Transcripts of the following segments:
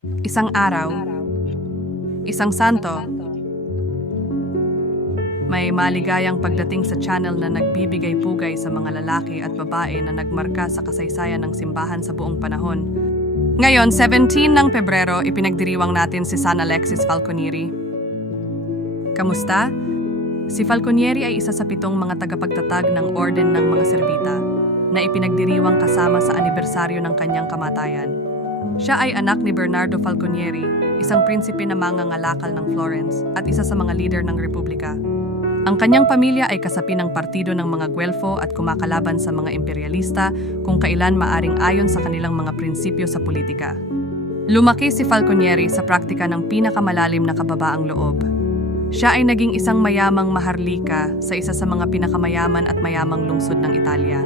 Isang araw, isang santo, may maligayang pagdating sa channel na nagbibigay pugay sa mga lalaki at babae na nagmarka sa kasaysayan ng simbahan sa buong panahon. Ngayon, 17 ng Pebrero, ipinagdiriwang natin si San Alexis Falconieri. Kamusta? Si Falconieri ay isa sa pitong mga tagapagtatag ng Orden ng mga Serbita na ipinagdiriwang kasama sa anibersaryo ng kanyang kamatayan. Siya ay anak ni Bernardo Falconieri, isang prinsipe na mangangalakal ng Florence at isa sa mga leader ng Republika. Ang kanyang pamilya ay kasapi ng partido ng mga Guelfo at kumakalaban sa mga imperialista kung kailan maaring ayon sa kanilang mga prinsipyo sa politika. Lumaki si Falconieri sa praktika ng pinakamalalim na kababaang loob. Siya ay naging isang mayamang maharlika sa isa sa mga pinakamayaman at mayamang lungsod ng Italia.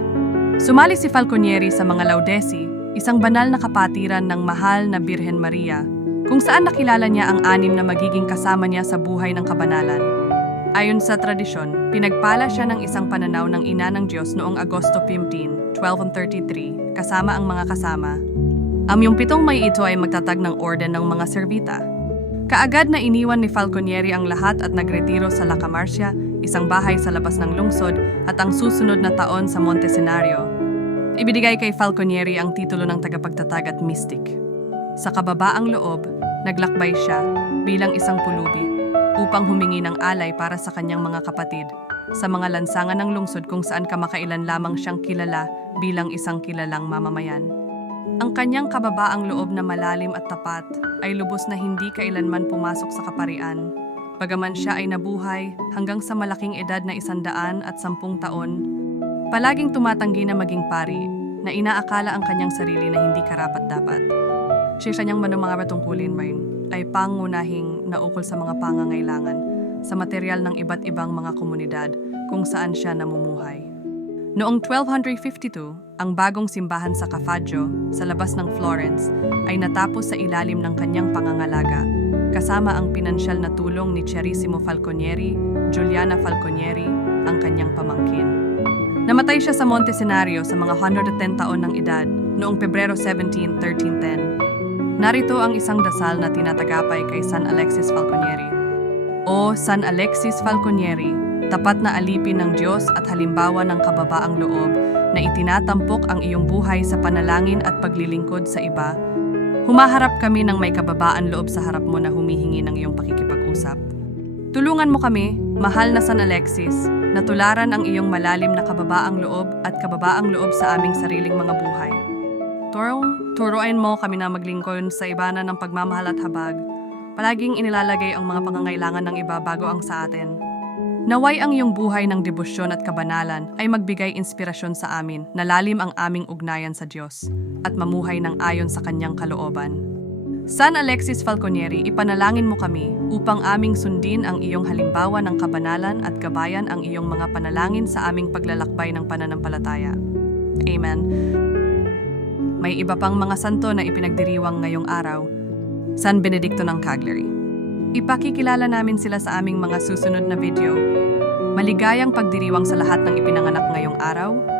Sumali si Falconieri sa mga Laudesi, isang banal na kapatiran ng mahal na Birhen Maria, kung saan nakilala niya ang anim na magiging kasama niya sa buhay ng kabanalan. Ayon sa tradisyon, pinagpala siya ng isang pananaw ng ina ng Diyos noong Agosto 15, 1233, kasama ang mga kasama. Ang yung pitong may ito ay magtatag ng orden ng mga servita. Kaagad na iniwan ni Falconieri ang lahat at nagretiro sa La Camarcia, isang bahay sa labas ng lungsod at ang susunod na taon sa Montesenario. Ibinigay kay Falconieri ang titulo ng tagapagtatag at mystic. Sa kababaang loob, naglakbay siya bilang isang pulubi upang humingi ng alay para sa kanyang mga kapatid sa mga lansangan ng lungsod kung saan kamakailan lamang siyang kilala bilang isang kilalang mamamayan. Ang kanyang kababaang loob na malalim at tapat ay lubos na hindi kailanman pumasok sa kaparian. Bagaman siya ay nabuhay hanggang sa malaking edad na isandaan at sampung taon, palaging tumatanggi na maging pari na inaakala ang kanyang sarili na hindi karapat-dapat. Siya niyang manong mga main ay pangunahing naukol sa mga pangangailangan sa material ng iba't ibang mga komunidad kung saan siya namumuhay. Noong 1252, ang bagong simbahan sa Cafaggio, sa labas ng Florence, ay natapos sa ilalim ng kanyang pangangalaga, kasama ang pinansyal na tulong ni Cherissimo Falconieri, Giuliana Falconieri, ang kanyang pamangkin. Namatay siya sa Montesenario sa mga 110 taon ng edad noong Pebrero 17, 1310. Narito ang isang dasal na tinatagapay kay San Alexis Falconieri. O San Alexis Falconieri, tapat na alipin ng Diyos at halimbawa ng kababaang loob na itinatampok ang iyong buhay sa panalangin at paglilingkod sa iba, humaharap kami ng may kababaan loob sa harap mo na humihingi ng iyong pakikipag-usap. Tulungan mo kami, mahal na San Alexis, na tularan ang iyong malalim na kababaang loob at kababaang loob sa aming sariling mga buhay. Turong, turuan mo kami na maglingkod sa ibana ng pagmamahal at habag. Palaging inilalagay ang mga pangangailangan ng iba bago ang sa atin. Naway ang iyong buhay ng debosyon at kabanalan ay magbigay inspirasyon sa amin na lalim ang aming ugnayan sa Diyos at mamuhay ng ayon sa kanyang kalooban. San Alexis Falconieri, ipanalangin mo kami upang aming sundin ang iyong halimbawa ng kabanalan at gabayan ang iyong mga panalangin sa aming paglalakbay ng pananampalataya. Amen. May iba pang mga santo na ipinagdiriwang ngayong araw. San Benedicto ng Cagliari. Ipakikilala namin sila sa aming mga susunod na video. Maligayang pagdiriwang sa lahat ng ipinanganak ngayong araw